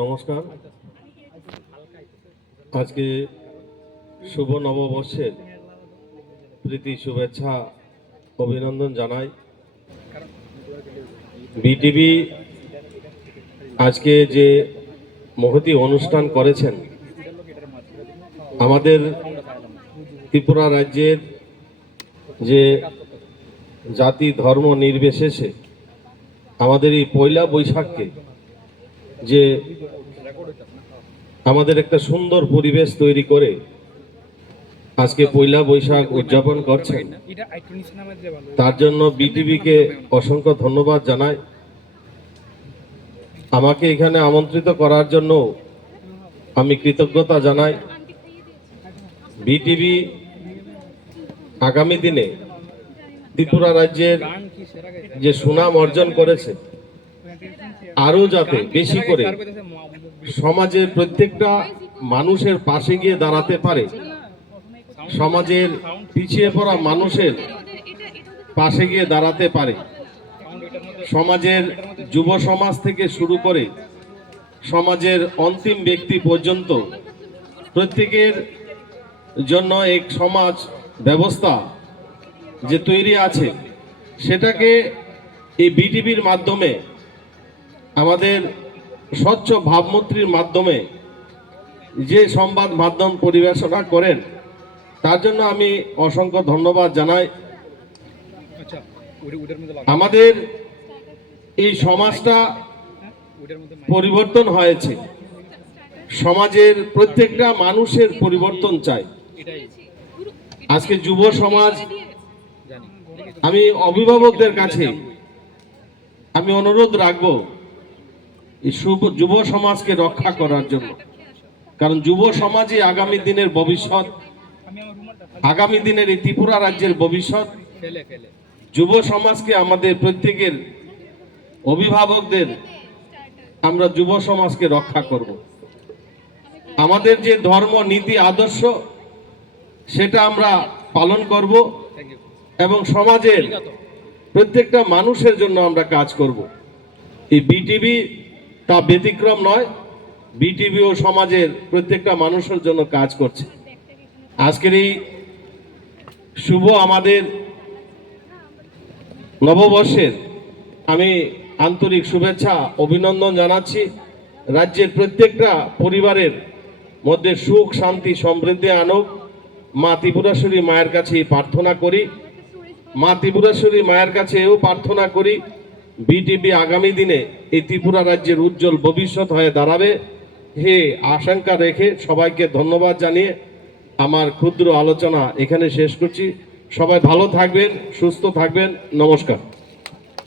নমস্কার। আজকে শুভ নববর্ষের প্রীতি শুভেচ্ছা অভিনন্দন জানাই। বিটিভি আজকে যে মহতি অনুষ্ঠান করেছেন, আমাদের ত্রিপুরা রাজ্যের যে জাতি ধর্ম নির্বিশেষে আমাদের এই পয়লা বৈশাখকে যে আমাদের একটা সুন্দর পরিবেশ তৈরি করে আজকে পয়লা বৈশাখ উদযাপন করছেন, তার জন্য বিটিভিকে অসংখ্য ধন্যবাদ জানাই। আমাকে এখানে আমন্ত্রিত করার জন্য আমি কৃতজ্ঞতা জানাই। বিটিভি আগামী দিনে ত্রিপুরা রাজ্যের যে সুনাম অর্জন করেছে, আরো যাতে বেশি করে সমাজের প্রত্যেকটা মানুষের পাশে গিয়ে দাঁড়াতে পারে, সমাজের পিছিয়ে পড়া মানুষের পাশে গিয়ে দাঁড়াতে পারে, সমাজের যুব সমাজ থেকে শুরু করে সমাজের অন্তিম ব্যক্তি পর্যন্ত প্রত্যেকের জন্য এক সমাজ ব্যবস্থা যে তৈরি আছে, সেটাকে এই বিটিভির মাধ্যমে, আমাদের স্বচ্ছ ভাবমূর্তির মাধ্যমে যে সংবাদ মাধ্যম পরিবেশনা করেন, তার জন্য আমি অসংখ্য ধন্যবাদ জানাই। আমাদের এই সমাজটা পরিবর্তন হয়েছে, সমাজের প্রত্যেকটা মানুষের পরিবর্তন চাই। আজকে যুব সমাজ, আমি অভিভাবকদের কাছে আমি অনুরোধ রাখবো যুব সমাজকে রক্ষা করার জন্য, কারণ যুব সমাজই আগামী দিনের ভবিষ্যৎ, আগামী দিনের এই ত্রিপুরা রাজ্যের ভবিষ্যৎ। যুব সমাজকে আমাদের প্রত্যেকের অভিভাবকদের আমরা যুব সমাজকে রক্ষা করব। আমাদের যে ধর্ম নীতি আদর্শ সেটা আমরা পালন করব এবং সমাজের প্রত্যেকটা মানুষের জন্য আমরা কাজ করব। এই বিটিভি তা ব্যতিক্রম নয়, বিটিভি ও সমাজের প্রত্যেকটা মানুষের জন্য কাজ করছে। আজকের এই শুভ আমাদের নববর্ষের আমি আন্তরিক শুভেচ্ছা অভিনন্দন জানাচ্ছি। রাজ্যের প্রত্যেকটা পরিবারের মধ্যে সুখ শান্তি সমৃদ্ধি আনুক মা ত্রিপুরাশ্বরী মায়ের কাছে প্রার্থনা করি। মা ত্রিপুরাশ্বরী মায়ের কাছে এও প্রার্থনা করি বিটিভি আগামী দিনে এই ত্রিপুরা রাজ্যের উজ্জ্বল ভবিষ্যৎ হয়ে দাঁড়াবে। হে আশঙ্কা রেখে সবাইকে ধন্যবাদ জানিয়ে আমার ক্ষুদ্র আলোচনা এখানে শেষ করছি। সবাই ভালো থাকবেন, সুস্থ থাকবেন। নমস্কার।